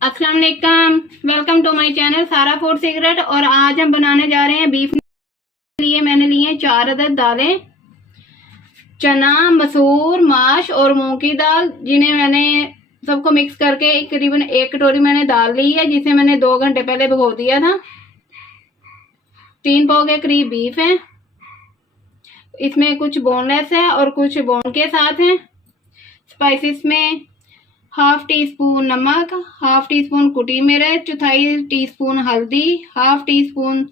अस्सलाम वालेकुम, welcome to my channel सारा फूड सीक्रेट। और आज हम बनाने जा रहे हैं बीफ के लिए। मैंने लिए 4 अदद दालें, चना, मसूर, माश और मूंग की दाल, जिन्हें मैंने सबको मिक्स करके करीबन 1 कटोरी मैंने दाल ली है, जिसे मैंने 2 घंटे पहले भिगो दिया था। 3 पाव के करीब बीफ है, इसमें कुछ बोनलेस है और कुछ बोन के साथ हैं। स्पाइसेस में हाफ टी स्पून नमक, हाफ टी स्पून कुटी मिर्च, चौथाई टीस्पून हल्दी, हाफ टी स्पून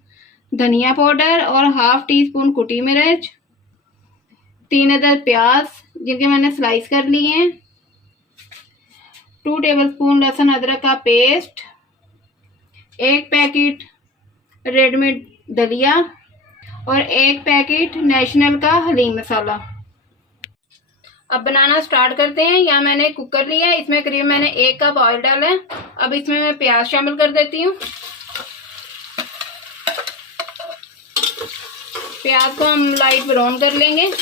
धनिया पाउडर और हाफ टी स्पून कुटी मिर्च, 3 अदद प्याज जिनके मैंने स्लाइस कर लिए हैं, 2 टेबलस्पून लहसुन अदरक का पेस्ट, 1 पैकेट रेडीमेड दलिया और 1 पैकेट नेशनल का हलीम मसाला। अब बनाना स्टार्ट करते हैं। यहाँ मैंने कुकर लिया है, इसमें करीब मैंने 1 कप ऑयल डाला है। अब इसमें मैं प्याज शामिल कर देती हूँ। प्याज को हम लाइट ब्राउन कर लेंगे।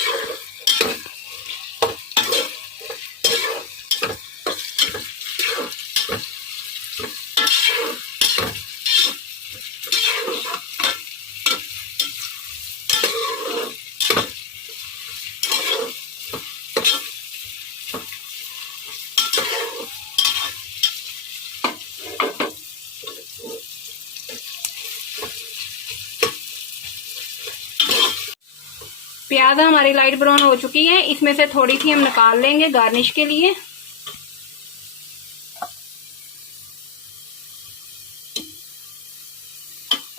प्याज हमारी लाइट ब्राउन हो चुकी है, इसमें से थोड़ी सी हम निकाल लेंगे गार्निश के लिए।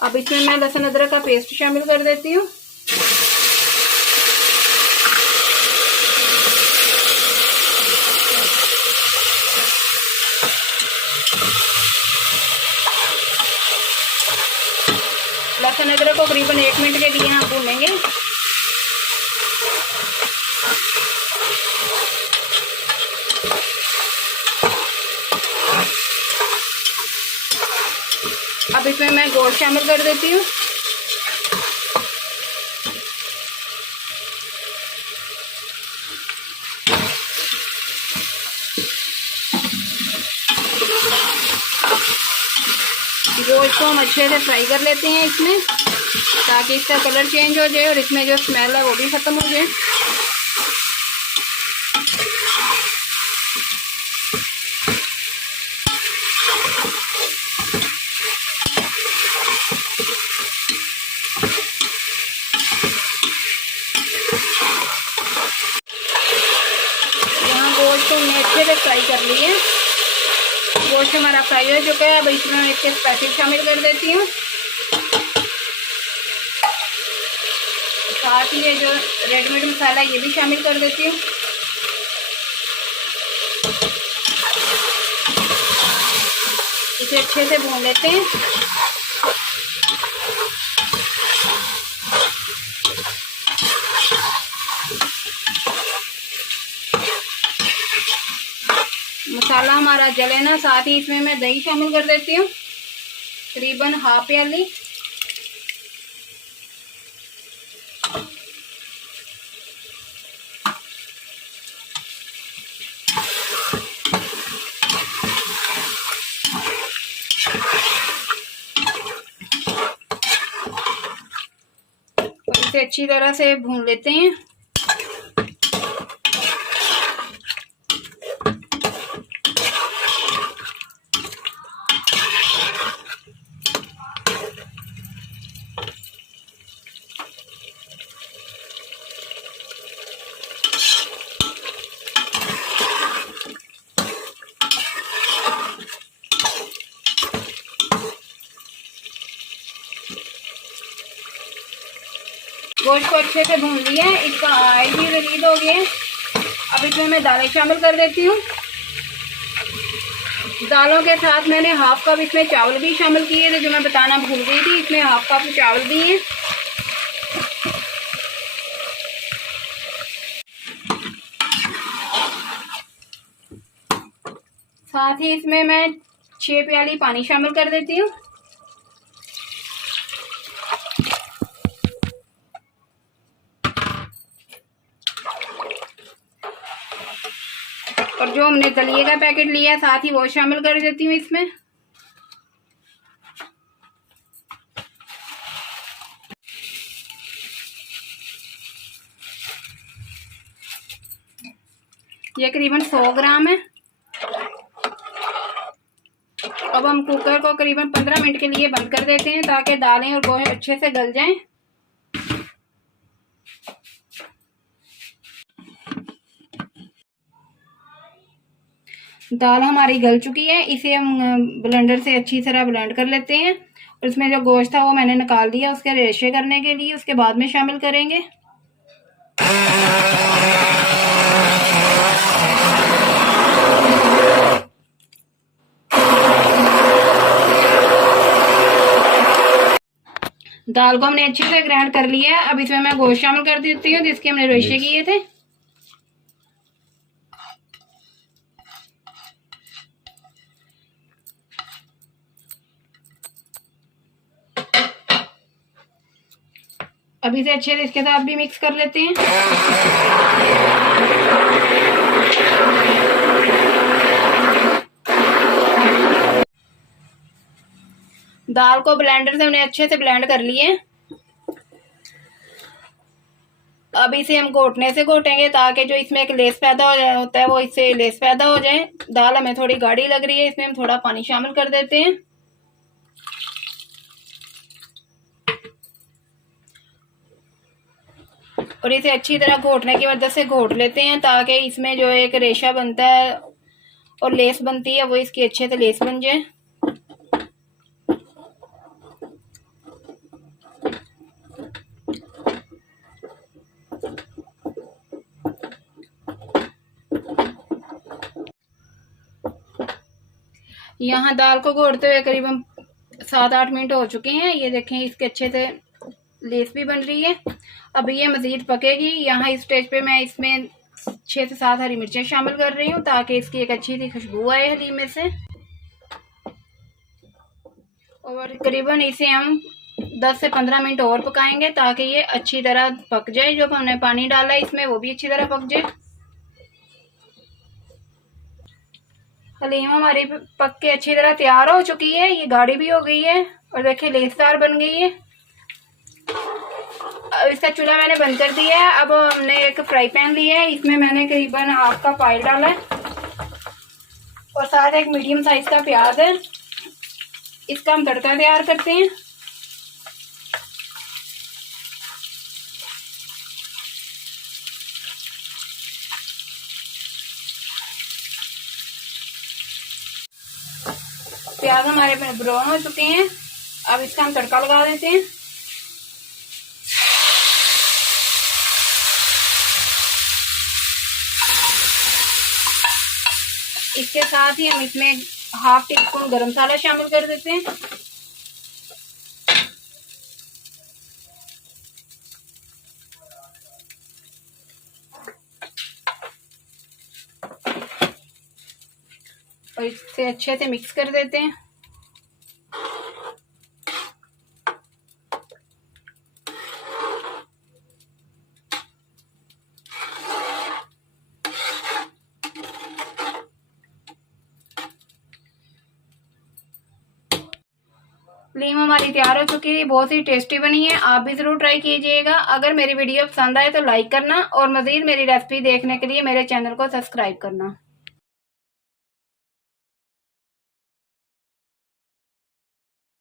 अब इसमें मैं लहसुन अदरक का पेस्ट शामिल कर देती हूँ। लहसुन अदरक को करीबन 1 मिनट के लिए हम भूनेंगे। अब इसमें मैं गोश्त शामिल कर देती हूँ। गोश्त को हम अच्छे से फ्राई कर लेते हैं इसमें, ताकि इसका कलर चेंज हो जाए और इसमें जो स्मेल है वो भी खत्म हो जाए। गोश्त को हमने अच्छे से फ्राई कर ली है। गोश्त हमारा फ्राई हो चुका है। अब इसमें मैं इसके स्पाइसेस शामिल कर देती हूँ। साथ ही ये जो रेडीमेड मसाला है ये भी शामिल कर देती हूँ। इसे अच्छे से भून लेते हैं। मसाला हमारा जले ना, साथ ही इसमें मैं दही शामिल कर देती हूँ, करीबन हाफ प्याली। और इसे अच्छी तरह से भून लेते हैं। गोश्त को अच्छे से भून लिया है, इसका ऑयल भी रिलीज हो गया है। अब इसमें मैं दालें शामिल कर देती हूँ। दालों के साथ मैंने हाफ कप इसमें चावल भी शामिल किए थे, जो मैं बताना भूल गई थी। इसमें हाफ कप चावल भी हैं। साथ ही इसमें मैं 6 प्याली पानी शामिल कर देती हूँ। और जो हमने दलिए का पैकेट लिया है साथ ही वो शामिल कर देती हूँ इसमें। ये करीबन 100 ग्राम है। अब हम कुकर को करीबन 15 मिनट के लिए बंद कर देते हैं ताकि दालें और गोश्त अच्छे से गल जाएं। दाल हमारी गल चुकी है, इसे हम ब्लेंडर से अच्छी तरह ब्लेंड कर लेते हैं। और इसमें जो गोश्त था वो मैंने निकाल दिया उसके रेशे करने के लिए, उसके बाद में शामिल करेंगे। दाल को हमने अच्छे से ग्राइंड कर लिया है। अब इसमें मैं गोश्त शामिल कर देती हूँ जिसके हमने रेशे किए थे। अब इसे अच्छे से इसके साथ भी मिक्स कर लेते हैं। दाल को ब्लेंडर से हमने अच्छे से ब्लेंड कर लिए। अब इसे हम घोटने से घोटेंगे ताकि जो इसमें एक लेस पैदा हो जाए होता है वो इससे लेस पैदा हो जाए। दाल हमें थोड़ी गाढ़ी लग रही है, इसमें हम थोड़ा पानी शामिल कर देते हैं। और इसे अच्छी तरह घोटने की मदद से घोट लेते हैं ताकि इसमें जो एक रेशा बनता है और लेस बनती है वो इसकी अच्छे से लेस बन जाए। यहाँ दाल को घोटते हुए करीबन 7-8 मिनट हो चुके हैं। ये देखें इसके अच्छे से लेस भी बन रही है। अब ये मजीद पकेगी। यहाँ इस स्टेज पे मैं इसमें 6 से 7 हरी मिर्चें शामिल कर रही हूँ ताकि इसकी एक अच्छी सी खुशबू आए हलीमे से। और करीबन इसे हम 10 से 15 मिनट और पकाएंगे ताकि ये अच्छी तरह पक जाए। जो हमने पानी डाला है इसमें वो भी अच्छी तरह पक जाए। हलीमा हमारी पक के अच्छी तरह तैयार हो चुकी है। ये गाढ़ी भी हो गई है और देखिए लेसदार बन गई है। अब इसका चूल्हा मैंने बंद कर दिया है। अब हमने एक फ्राई पैन लिया है, इसमें मैंने करीबन हाफ कप ऑयल डाला है और साथ एक मीडियम साइज का प्याज है। इसका हम तड़का तैयार करते हैं। प्याज हमारे ब्राउन हो चुके हैं। अब इसका हम तड़का लगा देते हैं। इसके साथ ही हम इसमें हाफ टी स्पून गरम मसाला शामिल कर देते हैं। और इसे अच्छे से मिक्स कर देते हैं। लीम हमारी तैयार हो चुकी है, बहुत ही टेस्टी बनी है। आप भी जरूर ट्राई कीजिएगा। अगर मेरी वीडियो पसंद आए तो लाइक करना और मजीद मेरी रेसिपी देखने के लिए मेरे चैनल को सब्सक्राइब करना।